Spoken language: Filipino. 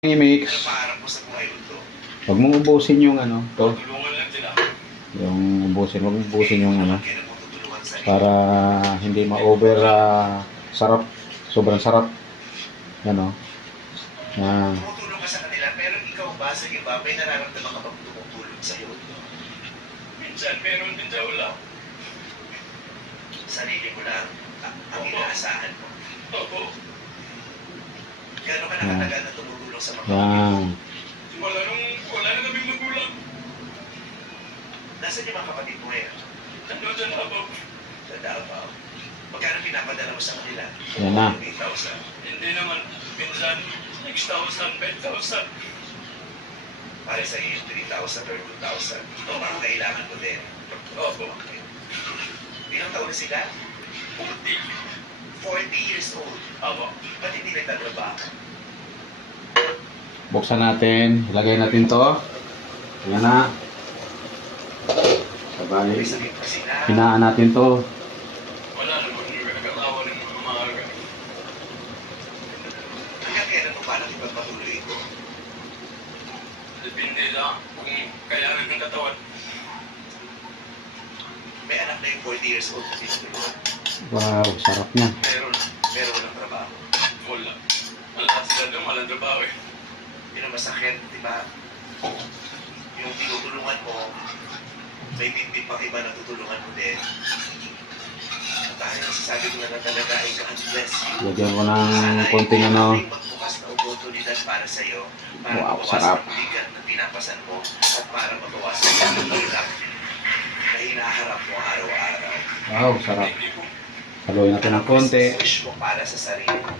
I-mix. Huwag mong ubusin yung ano, to. Yung ubusin, huwag mong ubusin yung ano. Para hindi ma-over sarap. Sobrang sarap. Yan o. Yan. Tumutulong ka sa kanila, pero ikaw ba sa iba, may nararamdaman ka bang tumutulong sa'yo? Minsan, meron din sa wala. Sarili mo lang, ang inaasahan mo. Oo. Gano'n ka nakatagal na tumutulong sa mga Yan. Wala na kaming magulang. Nasaan yung mga kapatid mo ngayon? Nandun sa Davao. Sa Davao. Magkano pinapadala mo sa kanila? Yan na. 8,000. Hindi naman. Minsan, 6,000, 5,000. Para sa iyo, 3,000 or 2,000. Ito, mga kailangan mo din. Oo. Okay. Ilang taon na sila? 40. 40 years old. Ako. Ba't hindi nagtatrabaho? Buksan natin. Ilagay natin to. Yan na. Sabay. May sakit pa sila. Hinaan natin to. Wala naman yung nagkakawa ng mga maaga. Hanggang kailan mo palang ipagpatuloy ito? Depende lang kung kailangan ng katawan. May anak na yung 40 years old na tinutulungan. Wow, sarap niya. Meron. Pero walang trabaho. Wala. Ang lahat sila doon, walang trabaho eh. Yun ang masakit, di ba? Yung tinutulungan mo, may bitbit pang iba na tutulungan mo din. At dahil masasabi ko na talaga ay God bless you. Lagyan ko ng konting ano. Magbukas na oportunidad para sa'yo. Para Wow, mabawasan sarap. ang bigat na tinapasan mo at para mabawasan ang hirap na hinaharap mo araw-araw. Wow, sarap. Hindi po. Haluin natin ng konti. Wish mo para sa sarili mo.